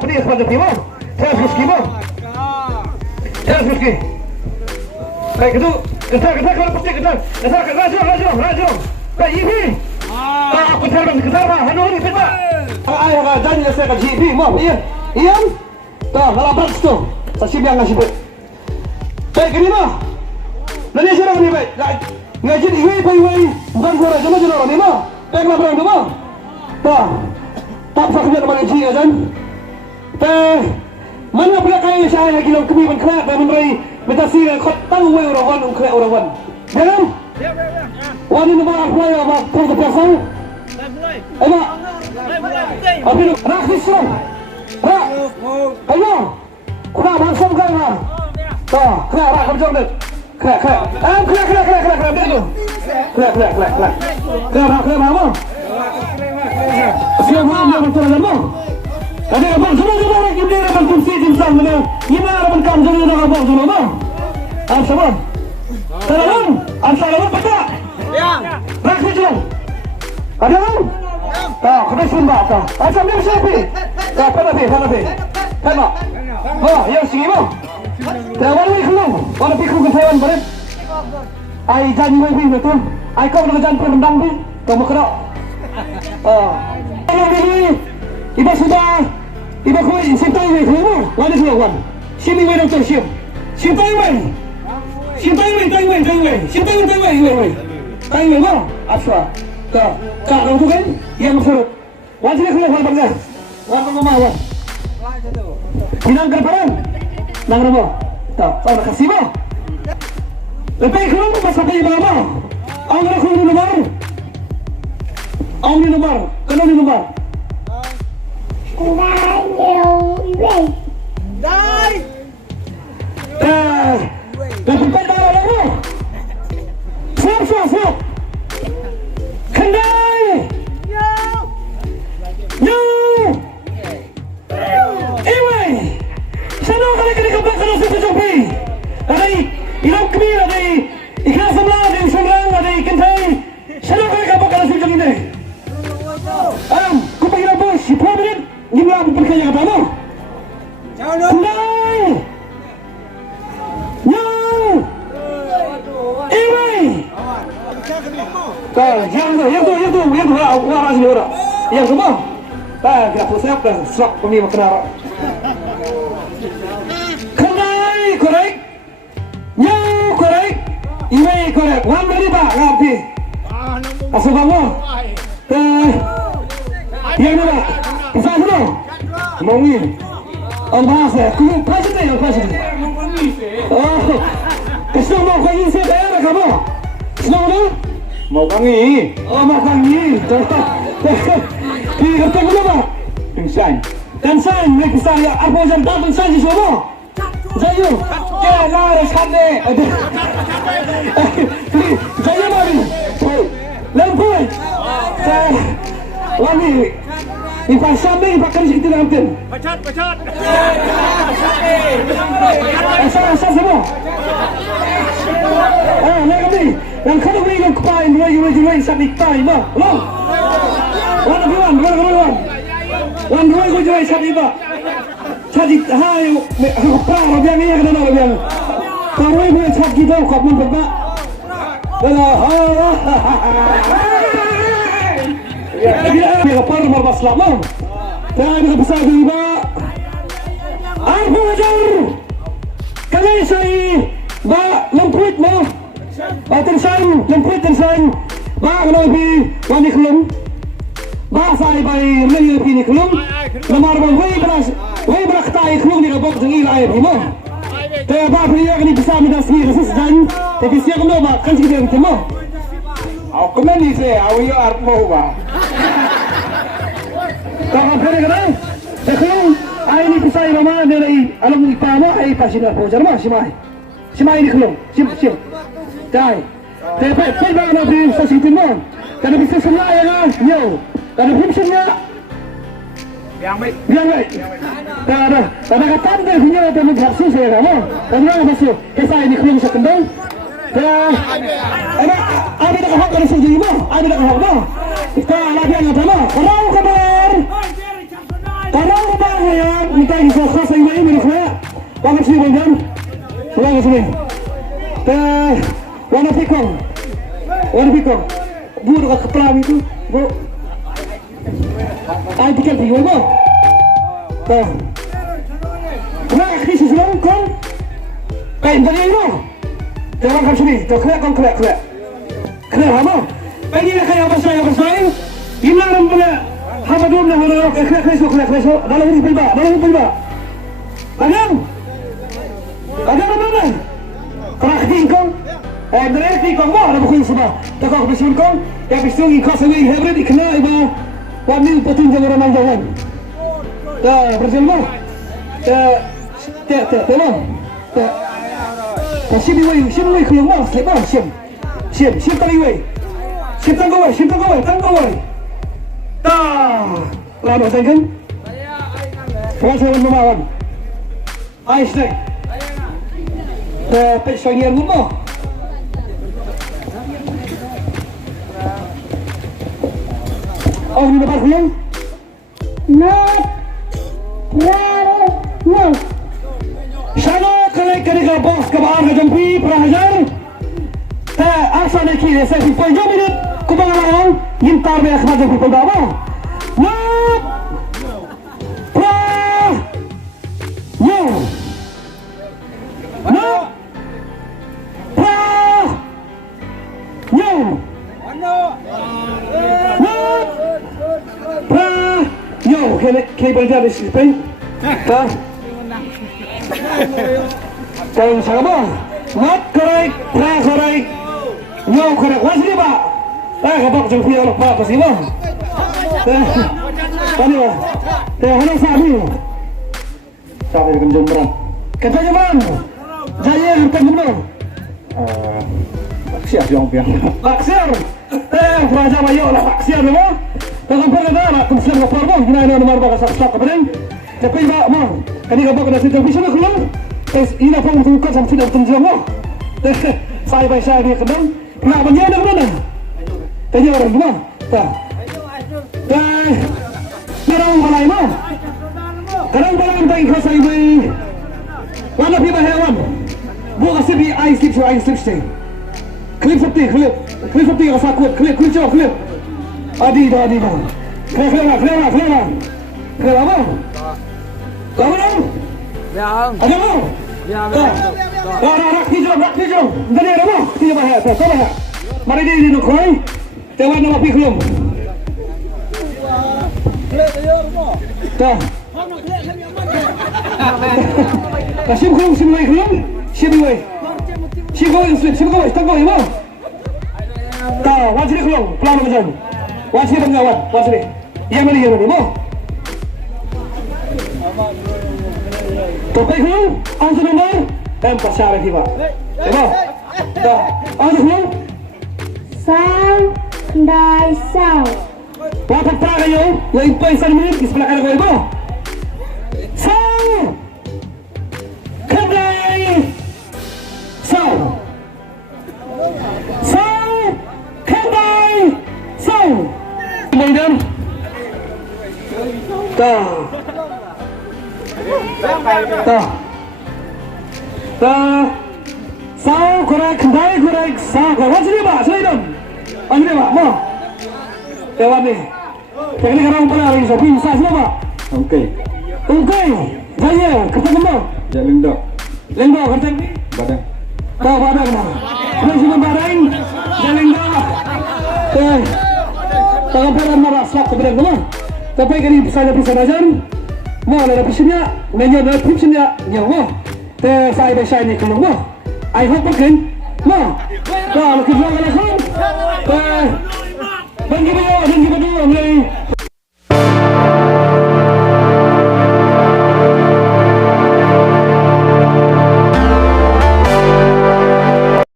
pedih pada Timo. Terus Rizky mo. Terus Rizky. Kayak gitu. Ketar kalau pasti ketar. Ketar Raju. Kayak ini. Aku ketar mah. Hanu ni Pak. Ayah ka janji saya ka GP mo. Iyan. Tuh, ngelabrak tuh. Sasib yang ngasih bet. Baik gini mah. Nanti siapa ni baik? Ngajin iway. Bukan gua raja orang ni mah. Baik ngelabrak tu mah. Tuh. Tak usah kerja dengan G kan? Mana pula kaya saya lagi lalu kami menkelak dan menerai metasi kau tahu orang wan. Jangan? Wan ini mah apa ya? Mak kau terpaksa? Apa? Apa itu? Raksis tu. Rak. Ayo. Kurang langsung kan lah. Tuh, kelak rak kerja ni. Kelak. Kelak tu. Kelak mana? Siapa yang bertanya mo? Ada abang semua orang yang dia dapat kursi jimsang mana? Gimana dapat kamjeng dengan abang semua mo? Asal Salam pada. Yang. Raksit tu. Ada mo? Tak, kena sembah tak. Asal dia siapa? Tak, pada. Tengok. Oh, yang sini mo. Tawar ni kelong. Wana pikul ke Taiwan balik. Ai janji mai pin betul. Ai kau nak janji pendang pin. Kau mau kerok. Iba sudah, iba kau simpai wei, kau mana keluar? Simpai wei doktor sim, simpai wei, mana? Apa? Kau tu kan? Yang surut. Wajib keluar bangga. Wajib memawan. Hinang kerparan, nang ramo. Tak, nak kasih mo. Lepas keluar pasal kaya bapa. Angkat keluar nomor. Ông đi nomor, kena di nomor. Dai. Dapat darah lagi. Siap. Kendai. Yo. Iwe. Sana kali kebak kena sesuatu. Ada ilang kemir, ada ikan sebelah, ada serang, ada ikan tai. Sana kali kebak kena sesuatu ini. Kau pergi apa? 10 minit. Gimana berkaya kata apa? Kendai. Yo. Iwe. Yang tu. Orang sini orang. Yang semua. Kita pusat dah. Sok kami makan apa? Kendai, korek. Yo, korek. Iwe, korek. Wan dari pak, ngerti? Asal kamu. Yang mana? Bisa dulu. Mungkin. Bahasa. Kau pasti yang pasti. Oh, kesal mau kau ini saya bayar kamu. Senang tu? Mau kangi. Oh, mau kangi. Kiri kata gula apa? Insan. Ni kisah ya. Apa yang tak insan di sana? Jayu. Lah, resane. Jayu mari. Lampu. Wani. Ipa sambil ipa kerja kita dalam tim. Pecat. Asal semua. Nak kami. Yang kau beri yang kupain dua sabit kupain, bah. Long. Wan dua jual sabit bah. Sabit hai. Perang biang ni kena nak biang. Kau boleh sabit kita kau pun berbak. Dia kapal marbas lama. Jangan besar tiba. Aku ajar. Kalian saya ba lemprit mo. Tensan, lemprit tensan. Ba kalau bi wani kelum. Ba saya bay lagi bi ni kelum. Lamar bang way berak tay kelum di rabok jengi lai bi mo. Tapi ba dia ni besar midas ni rasus dan. Tapi siapa mo ba kan kita kita mo. Aku ni saya awak arp mo ba. Kau pergi ke mana? Sekarang, ini pisai mama dari alam ipama, pasien pojar mah simai ini kelong, sim. Dai, tapi bagaimana nabi stasiun timur? Karena bisa semua ya kan? Yo, karena belum semua. Biang baik. Karena kata dia punya temu berhasil saya kamu. Karena apa sih? Pisai ini kelong sekendang. Ada tak hak dari segi mana? Ada tak hak mana? Kita lagi yang ada mana? Orang kabar. Tolong ubah saya, minta info khas saya ini milik saya. Wangan sini bang, wangan sini. Wangan pikong, bu dekat kepala itu, bu. Ay tiket pikong bu. Nah, krisis long kong. Kain bagi bu. Jangan kat sini, kelak kong kelak. Kelak apa? Bagi nak kaya apa saya? Ina rambutnya. Hamba dulu nak orang kelak keso. Dalam ini pelba. Kadang mana? Kerak tingkong. Dari tingkong wah, ada bukan sebab. Tak kau bersun kong. Yang bersun ini kau sendiri hybrid ikhna iba. Wani petin jangan orang jangan. Dah bersun mah. Tolong. Sim wei keluar mah, selepas sim tali wei. Sim tangkau wei. Dah. Lama sangat. Perasaan memawan. Ais ni. Pesangian rumah. Oh, ni dapat pulang? No. Sana kali bos ke bahar ke jampi perahajar. Asal nak kira saya pun jom minit. Kubang orang yintar me akhbar jampi pun dah. No. Kaya berjalan di sini, tak? Kau siapa? Mat korek, korek, nyaw korek. Wah sini pak. Kapok jumpi orang pak pasti bang. Tadi bang. Hendak sabi. Sabi kenjumran. Kenjumran. Jaya kenjumran. Taksiar jom piang. Taksiar. Raja Mayo lah taksiar ni bang. Dalam perjalanan nak kumpulan kapal bang, kita ini nomor bagas stop kepadang. Tapi bang, kami kapal kena situ bisa nak keluar. Ina pun tukar sampai tidak tunjuk bang. Saya by saya dia kedang. Nak bagian ada mana? Tanya orang tu bang. Tak. Kadang balai bang. Kadang balai tak ikhlas saya by. Mana pergi hewan? Buat asyik di I slip stay. Klip seperti rasa kuat. Klip jauh. Adi dah. Kelak apa? Kau mana? Yang. Ada apa? Yang. Rak hijau. Jadi ada apa? Tiga bahaya. Kau bahaya. Mari dia nak kau. Tewan nama pergi kelum. Dah. Sim lagi kelum. Sim lagi. Sim kau. Tangkau ibu. Dah. Wan sini kelum. Pelan macam. Wan sini pengawan. Wan sini. Yang mana mo? Topai kelum. Angsa nomor. Pasal lagi pak. Ibu. Dah. Angsa kelum. Sao. Wapag para kayo. Yung pa isang minute. Isipala ka na ko ibo. Sao. Kanday. Sao. Kanday. Sao. Kemudian. Sao korek. Kanday korek. Sao korek. What's it about? Say them. Ano ba? Mo. Tewan ni. Teknik orang pernah ring so pin size apa? Okey. Jaya, kerja kemana? Jalendo. Lendo kerja ni? Badang. Kau badang mana? Kau cuma badang. Jalendo. Kalau pernah marah slap kepada kamu. Tapi kini saya ajar. Mau ada pesannya, menu ada pesannya nyawa. Saya biasa ni kalau mau. I hope mungkin. Mau. Kalau kita nak lakukan. Bagi berdua, mulai